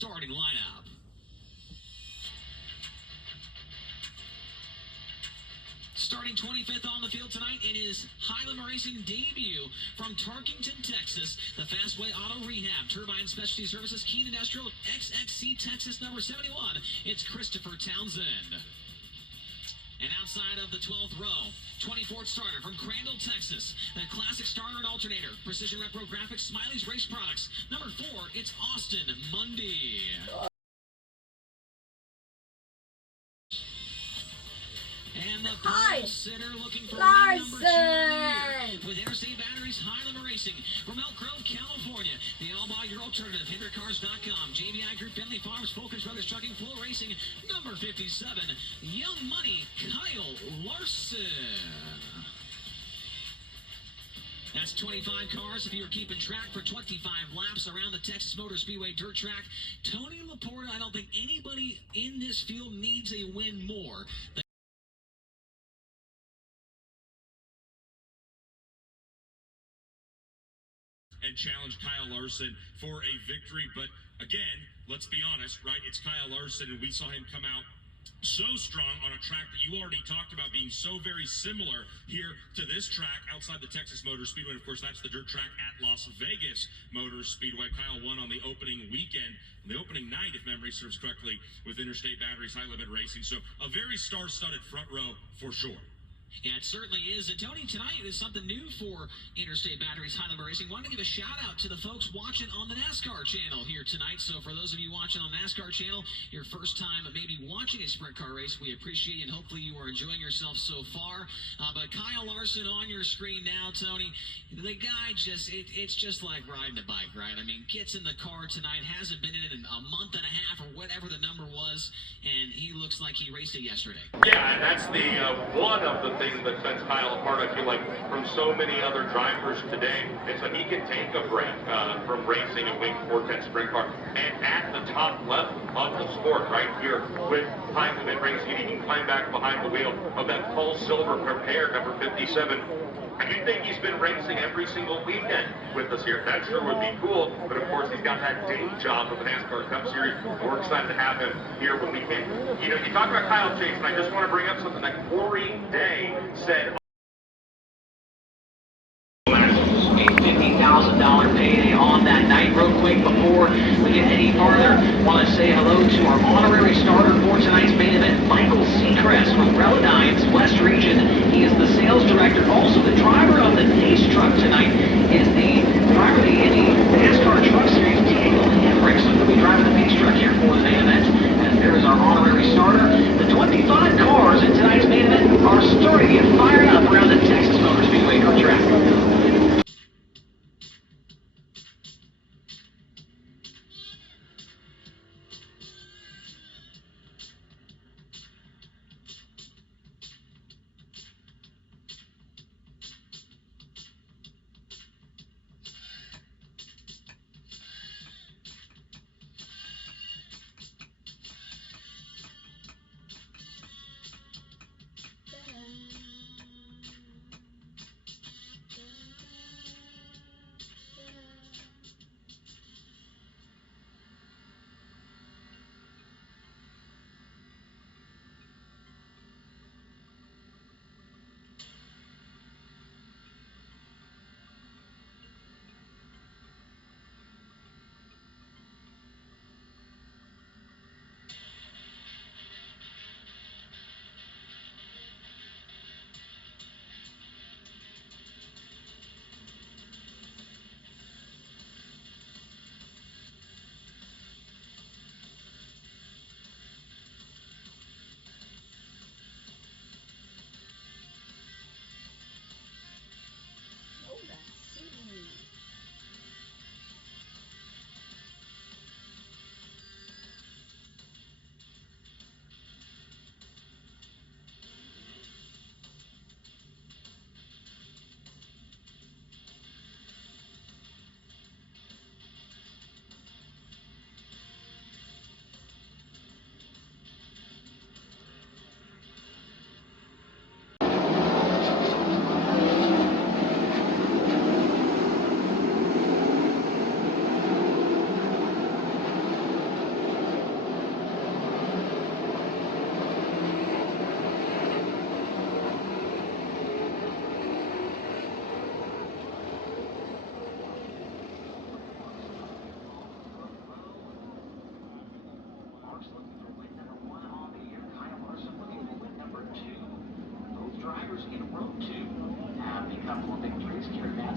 starting lineup. Starting 25th on the field tonight in his Highland Racing debut from Tarkington, Texas, the Fastway Auto Rehab, Turbine Specialty Services, Keene Industrial, XXC Texas, number 71. It's Christopher Townsend. And outside of the 12th row, 24th starter from Crandall, Texas, the classic starter and alternator, Precision Repro Graphics, Smiley's Race Products. Number 4, it's Austin Mundy. And the pole sitter looking for number 2 with Interstate Batteries Highland Racing from Elk Grove, California. The all-by-your alternative, HinderCars.com, JBI Group, Bentley Farms, Focus Brothers Trucking, Flow Racing, number 57, Young Money, Kyle Larson. That's 25 cars if you were keeping track for 25 laps around the Texas Motor Speedway dirt track. Tony Laporta, I don't think anybody in this field needs a win more. And challenge Kyle Larson for a victory. But again, let's be honest, right? It's Kyle Larson, and we saw him come out so strong on a track that you already talked about being so very similar here to this track outside the Texas Motor Speedway. And of course, that's the dirt track at Las Vegas Motor Speedway. Kyle won on the opening weekend, the opening night, if memory serves correctly, with Interstate Batteries High Limit Racing. So a very star-studded front row for sure. Yeah, it certainly is. And Tony, tonight is something new for Interstate Batteries High Limit Racing. Wanted to give a shout out to the folks watching on the NASCAR channel here tonight. So for those of you watching on the NASCAR channel, your first time maybe watching a sprint car race, we appreciate you, and hopefully you are enjoying yourself so far. But Kyle Larson on your screen now, Tony. The guy it's just like riding a bike, right? I mean, gets in the car tonight, hasn't been in it in a month and a half or whatever the number was, and he looks like he raced it yesterday. Yeah, and that's the one of the things that sets Kyle apart, I feel like, from so many other drivers today. It's that he can take a break from racing a Wing 410 sprint car, and at the top level of the sport, right here with High Limit Racing, he can climb back behind the wheel of that full silver prepared number 57. You'd think he's been racing every single weekend with us here. That sure would be cool, but of course he's got that day job of the NASCAR Cup Series. We're excited to have him here when we can. You know, you talk about Kyle Chase, and I just want to bring up something that Corey Day said. A $50,000 payday on that night. Real quick before we get any farther, want to say hello to our honorary starter for tonight's main event, Michael Seacrest from Reladine's West Region. He is the sales director, also the driver of the Pace truck tonight, is the driver of the Indy NASCAR Truck Series, Daniel Hemrick. So he'll be driving the Pace truck here for the main event. And there is our honorary starter. The 25 cars in tonight's main event are starting to get fired up around the Texas Motor Speedway dirt track.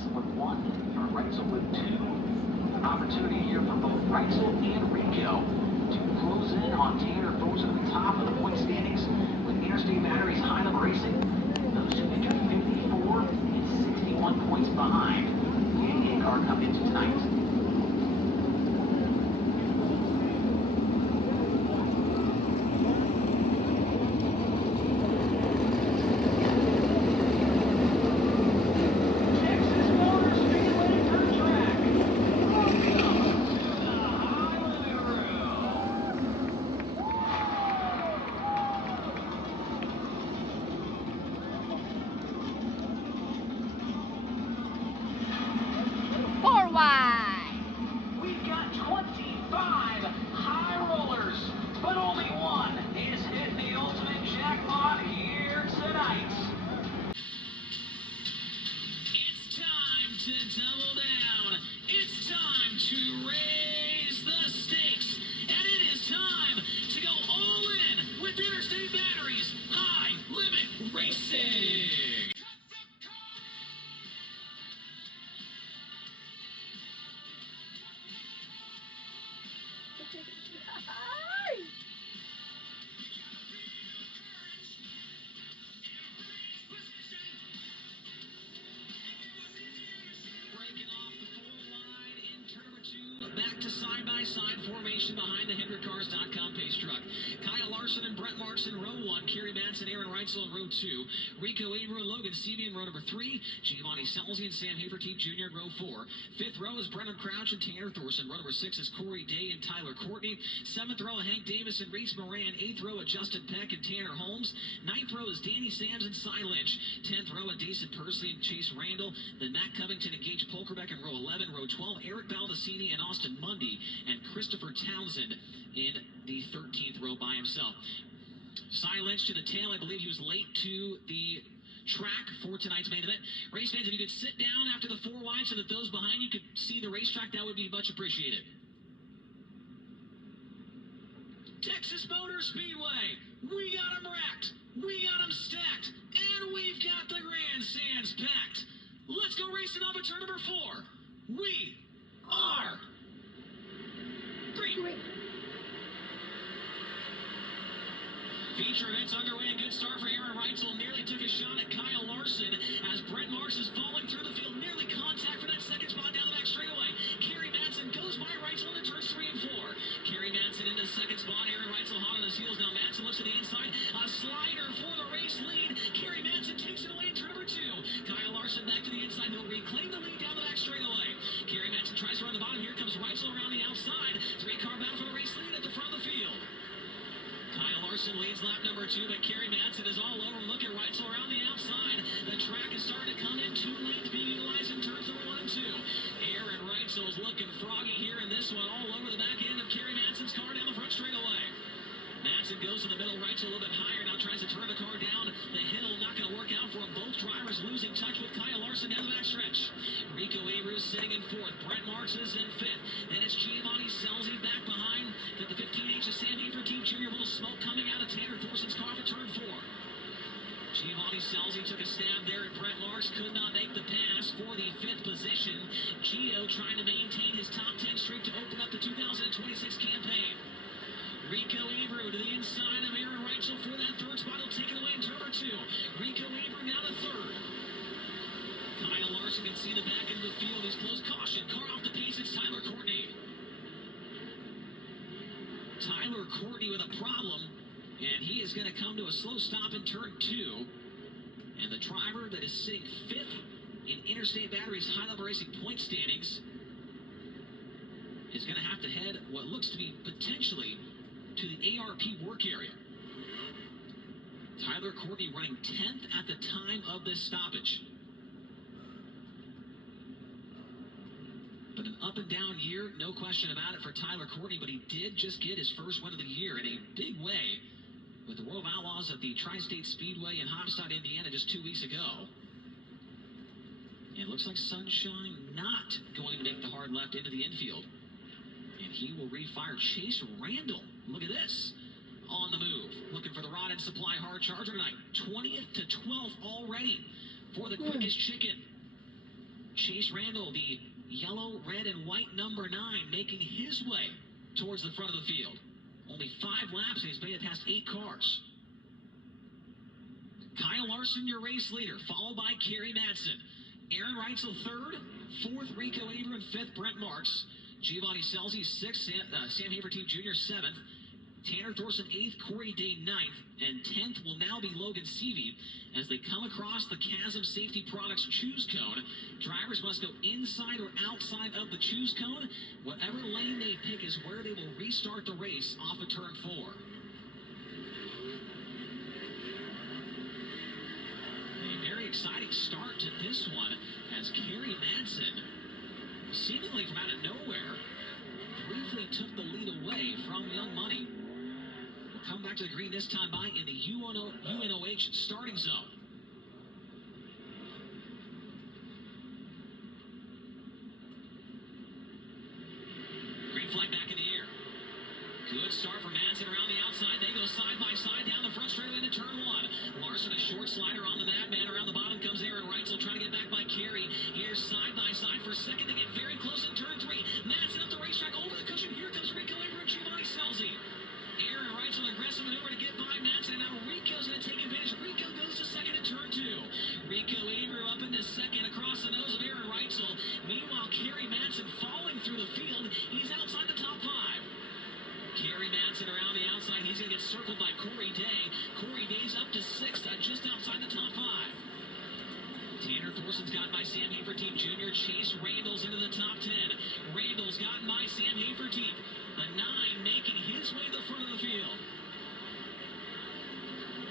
Matson with 1, and Reitzel with 2. An opportunity here for both Reitzel and Rico to close in on Tanner Thorson at the top of the point standings with Interstate Batteries High Level Racing. Those two enter 54 and 61 points behind the 88 car coming into tonight. We've got 25 high rollers, but only one is hitting the ultimate jackpot here tonight. It's time to double down. It's time to raise the stakes. And it is time to go all in with Interstate Batteries High Limit Racing. Breaking off the full line in turn number 2. Back to side-by-side formation behind the HendrickCars.com pace truck. Kyle Larson and Brett Marks in row 1. Kerry Madsen, Aaron Reitzel in row 2. Rico Abreu and Logan Seavey in row number 3. Giovanni Selzy and Sam Haferteep Jr. in row 4. 5th row is Brennan Crouch and Tanner Thorson. Row number 6 is Corey Day and Tyler Courtney. 7th row, Hank Davis and Reese Moran. 8th row, Justin Peck and Tanner Holmes. 9th row is Danny Sams and Cy Lynch. 10th row, Dason Persley and Chase Randall. Then Matt Covington and Gage Polkerbeck in row 11. Row 12, Eric Baldacini and Austin Mundy. And Christopher Townsend in the 13th row by himself. Cy Lynch to the tail. I believe he was late to the track for tonight's main event. Race fans, if you could sit down after the 4 wide so that those behind you could see the racetrack, that would be much appreciated. Texas Motor Speedway, we got them racked, we got them stacked, and we've got the grandstands packed. Let's go racing off at turn number 4. We are green. Feature events underway. A good start for Aaron Reitzel. Nearly took a shot at Kyle Larson as Brett Marks is falling through the field. Nearly contact for that second spot down the back straightaway. Kerry Madsen goes by Reitzel into turns 3 and 4. Kerry Madsen into second spot. Aaron Reitzel hot on his heels. Now Madsen looks to the inside. A slider for the race lead. Kerry Madsen takes it away in turn number 2. Kyle Larson back to the inside. He'll reclaim the lead down the back straightaway. Kerry Madsen tries to run the bottom. Here comes Reitzel around the outside. 3-car battle for the race lead at the front of the field. Kyle Larson leads lap number 2, but Kerry Madsen is all over him. Look at Reitzel around the outside. The track is starting to come in. 2 lanes being utilized in turns number 1 and 2. Aaron Reitzel is looking froggy here in this one, all over the back end of Kerry Madsen's car down the front straightaway. Madsen goes to the middle. Reitzel a little bit higher. Now tries to turn the car down the hill. Not going to work out for him. Both drivers losing touch with Kyle Larson down the backstretch. Rico Abreu sitting in 4th. Brett Marks is in 5th. Then it's Giovanni Selzy back behind. Got the 15H of Sam Haferteep Jr. A little smoke coming out of Tanner Thorson's car for turn 4. Giovanni Selzy took a stab there at Brett Marks. Could not make the pass for the 5th position. Gio trying to maintain his top 10 streak to open up the 2026 campaign. Rico Abreu to the inside of Aaron Reitzel for that 3rd spot. He'll take it away in turn number 2. Rico Abreu now to 3rd. Kyle Larson can see the back end of the field. He's close. Caution. Car off the pace. It's Tyler Courtney. Tyler Courtney with a problem, and he is going to come to a slow stop in turn 2. And the driver that is sitting 5th in Interstate Batteries High Level Racing point standings is going to have to head what looks to be potentially to the ARP work area. Tyler Courtney running 10th at the time of this stoppage. But an up and down year, no question about it for Tyler Courtney, but he did just get his first win of the year in a big way with the World of Outlaws at the Tri-State Speedway in Hofstad, Indiana just 2 weeks ago. And it looks like Sunshine not going to make the hard left into the infield. And he will refire. Chase Randall, look at this, on the move. Looking for the Rod and Supply hard charger tonight. 20th to 12th already for the quickest chicken. Chase Randall, the yellow, red, and white number 9, making his way towards the front of the field. Only 5 laps, and he's made it past 8 cars. Kyle Larson, your race leader, followed by Kerry Madsen. Aaron Reitzel, 3rd. 4th, Rico Abreu, and 5th, Brent Marks. Giovanni Scelzi, 6th. Sam Haverteam Jr., 7th. Tanner Thorson, 8th. Corey Day, 9th. And 10th will now be Logan Seavey as they come across the Chasm Safety Products choose cone. Drivers must go inside or outside of the choose cone. Whatever lane they pick is where they will restart the race off of turn 4. A very exciting start to this one as Kerry Madsen, seemingly from out of nowhere, briefly took the lead away from Young Money. Will come back to the green this time by in the UNOH starting zone. Green flag back in the air. Good start for Madsen around the outside. They go side by side down the front straightaway into turn 1. Larson, a short slider on the Madman. Around the bottom comes Aaron Reitzel trying to get back by Kerry. Here's side by side for second. They get very close in turn 3. Madsen up the racetrack over the cushion. Here comes Rico Abreu and Giovanni Scelzi. Aaron Reitzel, an aggressive maneuver to get by Madsen. And now Rico's going to take advantage. Rico goes to second in turn 2. Rico Abreu up into second across the nose of Aaron Reitzel. Meanwhile, Kerry Madsen falling through the field. He's outside the top 5. Kerry Madsen around the outside. He's going to get circled by Corey Day. Corey Day's up to 6th, just outside the top 5. Tanner Thorson's gotten by Sam Haverteam Jr. Chase Randall's into the top 10. Randall's gotten by Sam Haverteam. The 9 making his way to the front of the field.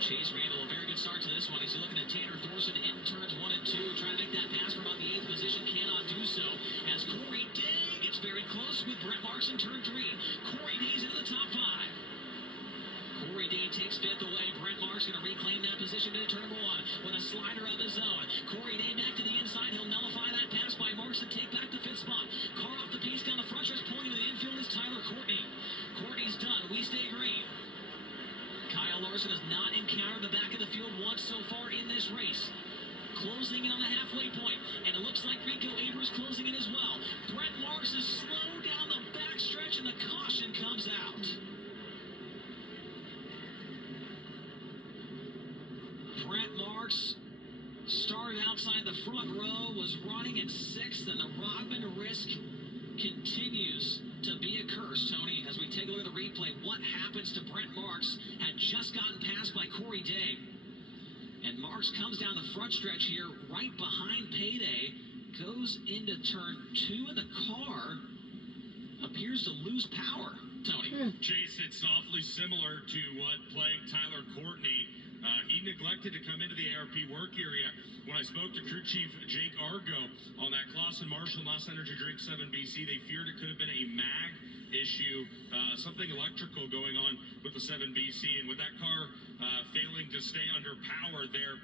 Chase Randall, a very good start to this one. He's looking at Tanner Thorson in turns 1 and 2, trying to make that pass from about the 8th position. Cannot do so as Corey Day gets very close with Brent Marks in turn 3. Corey Day's into the top 5. Corey Day takes 5th away. Brent Marks going to reclaim that position into turn number 1 with a slider of his own. Corey Day back to the inside. He'll nullify that pass by Marks and take back the 5th spot. Car off the pace down the front stretch, pulling into the infield is Tyler Courtney. Courtney's done. We stay green. Kyle Larson has not encountered the back of the field once so far in this race. Closing in on the halfway point, and it looks like Rico Abreu's closing in as well. Brent Marks is slow down the backstretch, and the caution comes out. Brent Marks started outside the front row, was running in 6th, and the Rodman risk continues to be a curse, Tony. As we take a look at the replay, what happens to Brent Marks had just gotten passed by Corey Day. And Marks comes down the front stretch here, right behind Payday, goes into turn 2, and the car appears to lose power, Tony. Chase, it's awfully similar to what plagued Tyler Courtney. He neglected to come into the ARP work area. When I spoke to crew chief Jake Argo on that Clausen Marshall NOS Energy Drink 7BC, they feared it could have been a mag issue, something electrical going on with the 7BC. And with that car failing to stay under power there,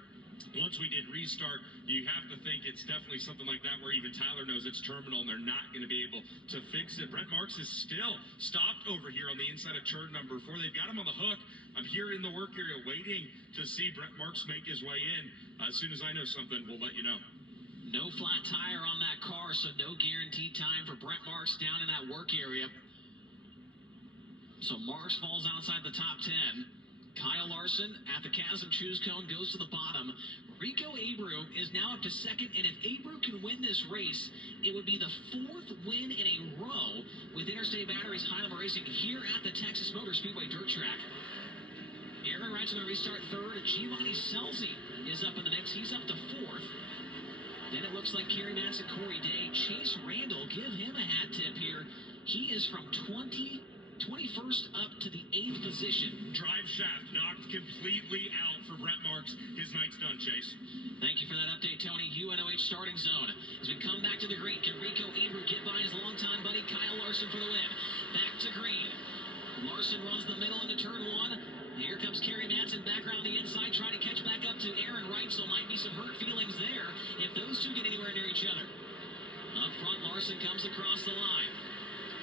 once we did restart, you have to think it's definitely something like that where even Tyler knows it's terminal and they're not going to be able to fix it. Brent Marks is still stopped over here on the inside of turn number 4. They've got him on the hook. I'm here in the work area waiting to see Brent Marks make his way in. As soon as I know something, we'll let you know. No flat tire on that car, so no guaranteed time for Brent Marks down in that work area. So Marks falls outside the top 10. Kyle Larson at the Chasm choose cone goes to the bottom. Rico Abreu is now up to 2nd, and if Abreu can win this race, it would be the 4th win in a row with Interstate Batteries High Number Racing here at the Texas Motor Speedway dirt track. Aaron Wright's going to restart 3rd. Giovanni Scelzi is up in the mix. He's up to 4th. Then it looks like Kerry Madsen, Corey Day, Chase Randall, give him a hat tip here. He is from 21st up to the 8th position. Drive shaft knocked completely out for Brent Marks. His night's done, Chase. Thank you for that update, Tony. UNOH starting zone. As we come back to the green, can Rico Abreu get by his longtime buddy Kyle Larson for the win? Back to green. Larson runs the middle into turn 1. Here comes Kerry Madsen back around the inside, trying to catch back up to Aaron Reitzel. Might be some hurt feelings there if those two get anywhere near each other. Up front, Larson comes across the line.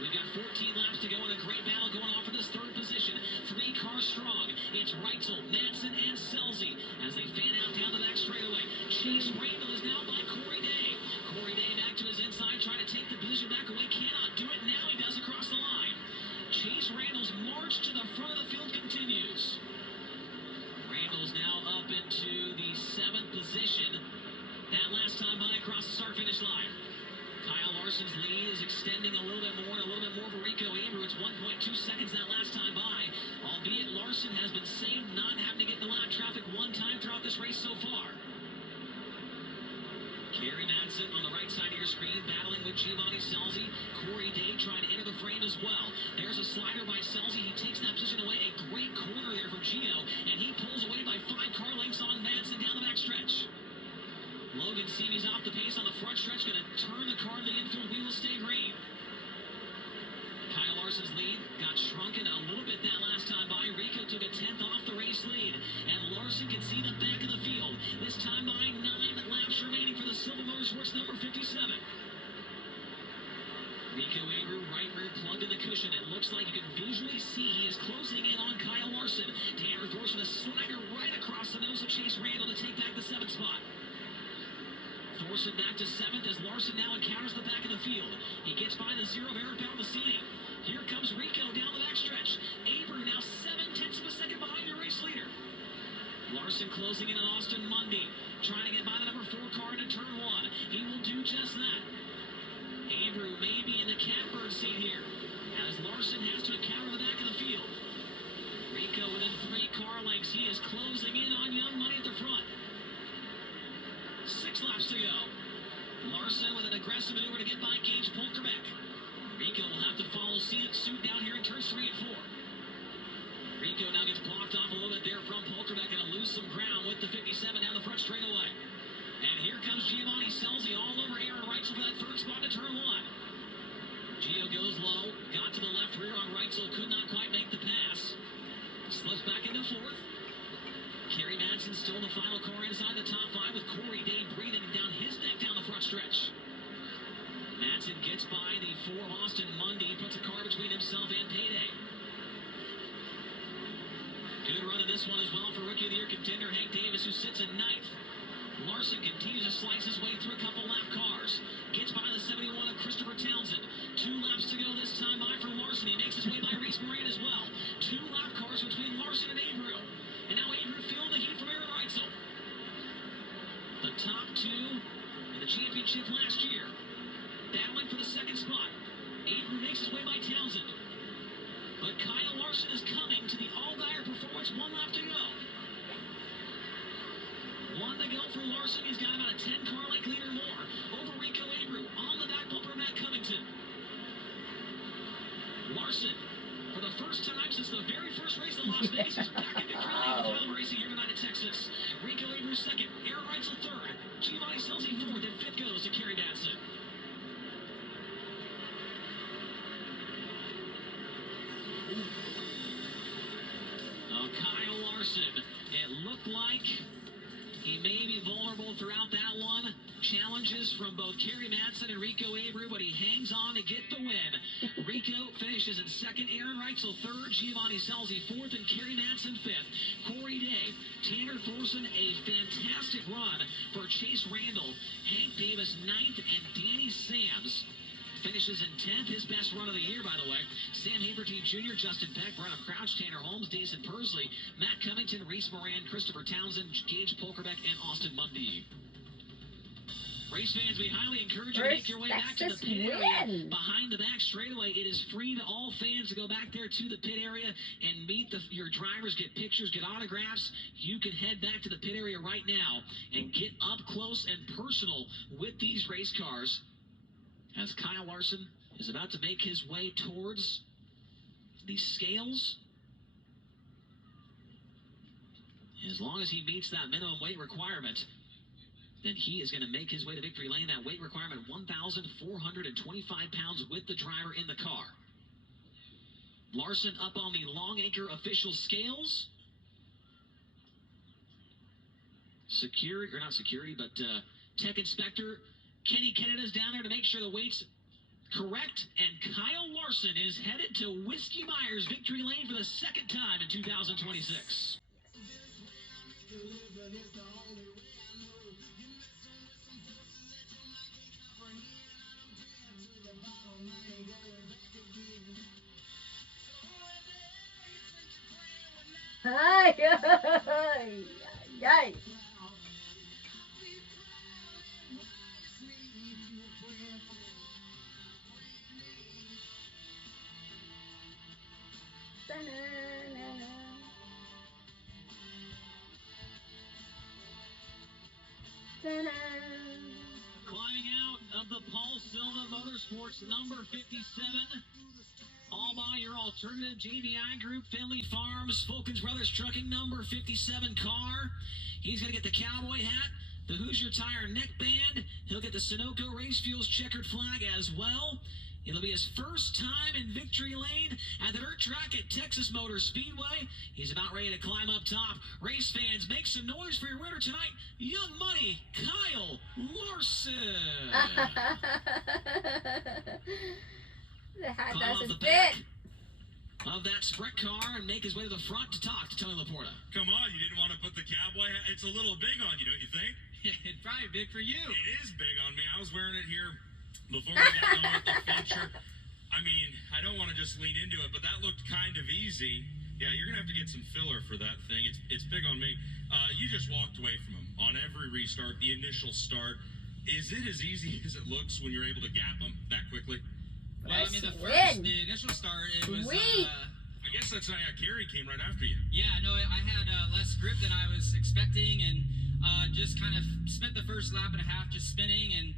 We've got 14 laps to go and a great battle going on for this 3rd position. 3 cars strong. It's Reitzel, Madsen, and Scelzi as they fan out down the back straightaway. Chase Randall is now by Corey Day. Corey Day Chase Randall's march to the front of the field continues. Randall's now up into the 7th position. That last time by across the start-finish line. Kyle Larson's lead is extending a little bit more for Rico Abreu. It's 1.2 seconds that last time by, albeit Larson has been saved not having to get in the lap traffic one time throughout this race so far. Kerry Madsen on the right side of your screen, battling with Giovanni Scelzi. Corey Day trying to enter the frame as well. There's a slider by Scelzi. He takes that position away. A great corner there from Gio, and he pulls away by 5 car lengths on Madsen down the backstretch. Logan Seavey's off the pace on the front stretch, going to turn the car to the infield. We will stay green. Kyle Larson's lead got shrunken a little bit that last time by. Rico took a 10th off the race lead, and Larson can see the back of the field. This time by 9 laps remaining for the Silver Motorsports number 57. Rico Abreu, right rear plugged in the cushion. It looks like you can visually see he is closing in on Kyle Larson. Tanner Thorson, a slider right across the nose of Chase Randall to take back the 7th spot. Thorson back to 7th as Larson now encounters the back of the field. He gets by the 0 of Eric Balmacini. Here comes Rico down the backstretch. Abreu now 7/10 of a second behind your race leader. Larson closing in on Austin Mundy, trying to get by the number 4 car into turn 1. He will do just that. Abreu may be in the catbird seat here, as Larson has to encounter the back of the field. Rico within 3 car lengths. He is closing in on Young Money at the front. 6 laps to go. Larson with an aggressive maneuver to get by Gage Polkerbeck. Rico will have to follow suit down here in turns 3 and 4. Rico now gets blocked off a little bit there from Polkerbeck and lose some ground with the 57 down the front straightaway. And here comes Giovanni Scelzi all over Aaron Reitzel for that 3rd spot to turn 1. Gio goes low, got to the left rear on Reitzel, could not quite make the pass. Slips back into 4th. Kerry Madsen still the final car inside the top 5 with Corey Day breathing down his neck down the front stretch. Madsen gets by the 4 of Austin Mundy, puts a car between himself and Payday. Good run in this one as well for Rookie of the Year contender Hank Davis, who sits in 9th. Larson continues to slice his way through a couple lap cars. Gets by the 71 of Christopher Townsend. 2 laps to go this time by for Larson. He makes his way by Reese Moran as well. 2 lap cars between Larson and Abreu. And now Abreu feeling the heat from Aaron Reitzel. The top 2 in the championship last year, battling for the 2nd spot. Abreu makes his way by Townsend. But Kyle Larson is coming to the Allgaier Performance. 1 lap to go. 1 to go for Larson. He's got about a 10 car length lead or more over Rico Abreu on the back bumper of Matt Covington. Larson, for the first time since the very first race in Las Vegas, is back in victory lane with Tyler Racing here tonight at Texas. Rico Abreu 2nd, Aaron Reitzel 3rd, Giovanni Scelzi 4th, and 5th goes to Kerry Madsen. Oh, Kyle Larson, it looked like he may be vulnerable throughout that one. Challenges from both Kerry Madsen and Rico Abreu, but he hangs on to get the win. Rico finishes in 2nd, Aaron Reitzel 3rd, Giovanni Scelzi 4th, and Kerry Madsen 5th. Corey Day, Tanner Thorson, a fantastic run for Chase Randall. Hank Davis 9th, and Danny Sams finishes in 10th, his best run of the year, by the way. Sam Haverty Jr., Justin Peck, Brenna Crouch, Tanner Holmes, Jason Persley, Matt Covington, Reese Moran, Christopher Townsend, Gage Polkerbeck, and Austin Mundy. Race fans, we highly encourage you to make your way back to the pit area behind the back straightaway. It is free to all fans to go back there to the pit area and meet your drivers, get pictures, get autographs. You can head back to the pit area right now and get up close and personal with these race cars, as Kyle Larson is about to make his way towards the scales. As long as he meets that minimum weight requirement, then he is going to make his way to victory lane. That weight requirement, 1,425 pounds with the driver in the car. Larson up on the Longacre official scales. Tech inspector Kenny Canada's down there to make sure the weight's correct, and Kyle Larson is headed to Whiskey Myers victory lane for the 2nd time in 2026. Ay, ay, ay. Climbing out of the Paul Silva Motorsports number 57. All by your alternative JVI Group, Finley Farms, Fulkins Brothers Trucking number 57 car. He's going to get the cowboy hat, the Hoosier Tire neckband. He'll get the Sunoco Race Fuels checkered flag as well. It'll be his first time in victory lane at the dirt track at Texas Motor Speedway. He's about ready to climb up top. Race fans, make some noise for your winner tonight, Young Money, Kyle Larson. The hat Climb off doesn't the back fit. of that sprint car and make his way to the front to talk to Tony Laporta. Come on, you didn't want to put the cowboy hat. It's a little big on you, don't you think? It's probably big for you. It is big on me. I was wearing it here before we got going with the feature. I mean, I don't want to just lean into it, but that looked kind of easy. Yeah, you're going to have to get some filler for that thing. It's big on me. You just walked away from him on every restart, the initial start. Is it as easy as it looks when you're able to gap him that quickly? Well, I mean, the initial start, it was, I guess that's how Kerry came right after you. yeah, no, I had less grip than I was expecting, and just kind of spent the first lap and a half just spinning, and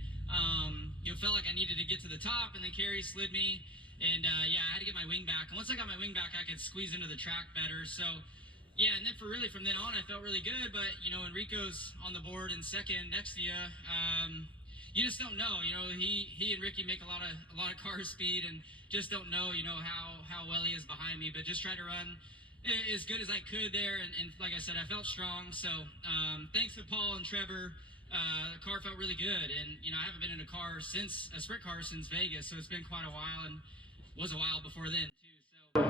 felt like I needed to get to the top, and then Kerry slid me, and yeah, I had to get my wing back, and once I got my wing back, I could squeeze into the track better, so yeah, and then from then on, I felt really good, but, Enrico's on the board in second next to you, you just don't know. He and Ricky make a lot of car speed, and just don't know, how well he is behind me. But just try to run as good as I could there, and like I said, I felt strong. So thanks to Paul and Trevor, the car felt really good. And I haven't been in a sprint car since Vegas, so it's been quite a while, and was a while before then too. So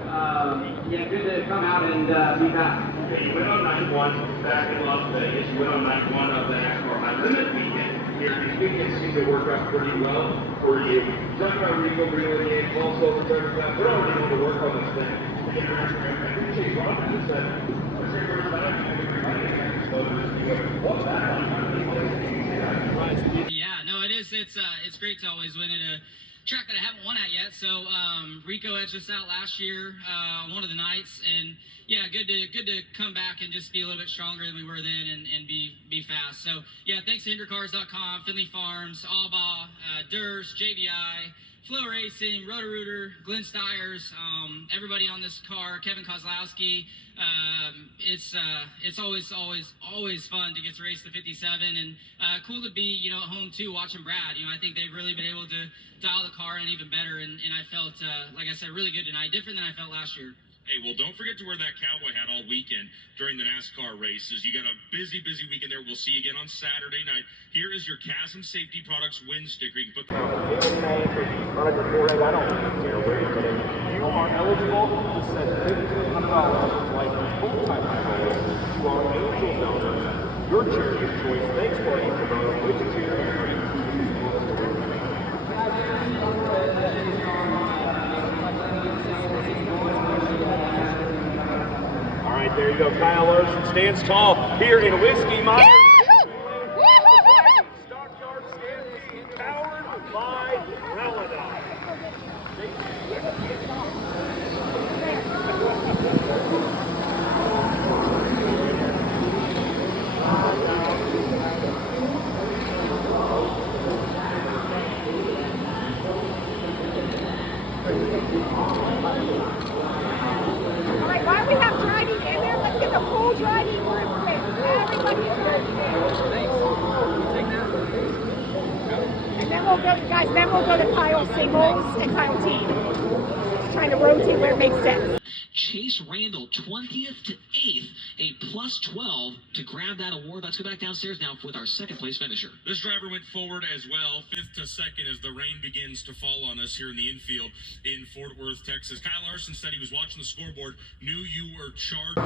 Yeah, good to come out and be back. You went on night one back in Las Vegas. You went on night one of the NASCAR High Limit weekend. Here, these weekends seem to work out pretty well for you. Talk about Rico Brilliant game, Paul Silver, Trevor Platt. We're already going to work on this thing. Chase Robbins said, "Let's say first time what's that like?" Yeah, no, it is. It's great to always win at a track that I haven't won at yet. So Rico edged us out last year on one of the nights, and yeah, good to come back and just be a little bit stronger than we were then, and be fast. So yeah, thanks to HinderCars.com, Finley Farms, Alba, Durst, JVI, Flow Racing, Roto-Rooter, Glenn Stiers, everybody on this car, Kevin Kozlowski. It's always fun to get to race the 57, and cool to be at home too, watching Brad. I think they've really been able to dial the car in even better, and I felt like I said, really good tonight, different than I felt last year. Hey, well, don't forget to wear that cowboy hat all weekend during the NASCAR races. You got a busy weekend there. We'll see you again on Saturday night. Here is your Chasm Safety Products win sticker. You can put You are eligible to send $1,500 like full-time control to our Angel donors. Your charity of choice. Thanks for our Angel donors, which is here. All right, there you go. Kyle Larson stands tall here in Whiskey Myers. Stockyard Stampede powered by Reladon. All right, while we have driving in there, let's get the full driving group quick. Everybody driving in. And then we'll go, guys, to Kyle singles and Kyle team. Just trying to rotate where it makes sense. Chase Randall, 20th to 8th, a +12 to grab that award. Let's go back downstairs now with our second place finisher. This driver went forward as well, 5th to 2nd, as the rain begins to fall on us here in the infield in Fort Worth, Texas. Kyle Larson said he was watching the scoreboard, knew you were charged.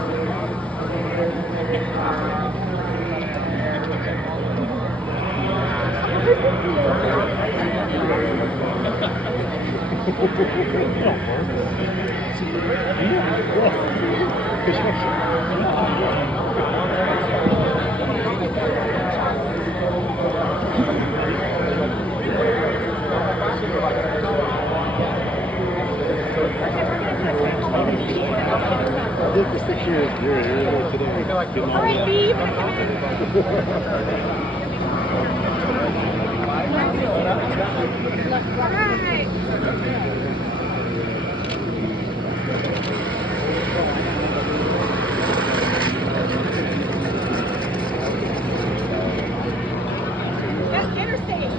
did for 6 years. You're here today. All right, B, you want to come in? All right. Yes, interstate.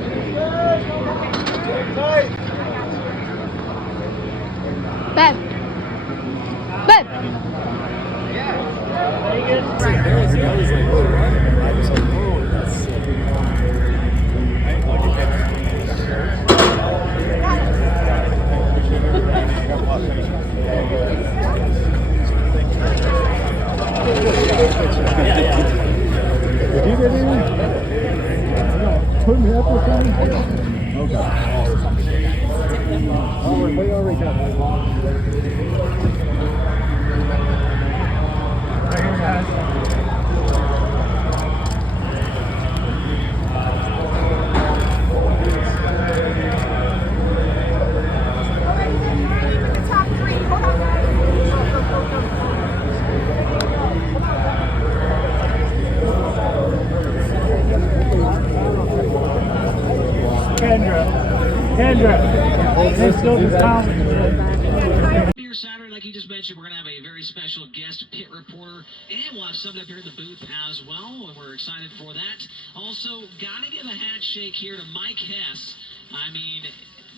Babe. Babe. I was like, oh, right. I was like, oh, that's Did you get in? No. Put me up or something? Okay. Oh, we already got it. Right here, guys. Kendra, they still the town. Here Saturday, like you just mentioned, we're going to have a very special guest pit reporter, and we'll have somebody up here in the booth as well, and we're excited for that. Also, got to give a handshake here to Mike Hess. I mean,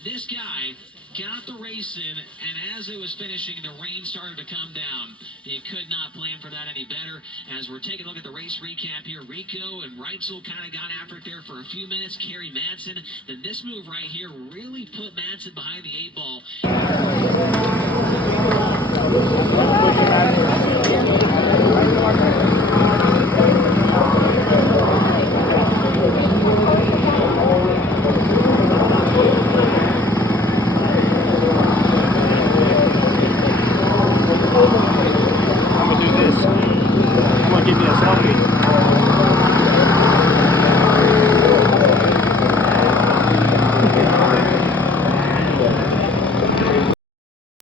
this guy got the race in, and as it was finishing, the rain started to come down. You could not plan for that any better. As we're taking a look at the race recap here, Rico and Reitzel kind of got after it there for a few minutes. Kerry Madsen. Then this move right here really put Madsen behind the 8 ball. Oh,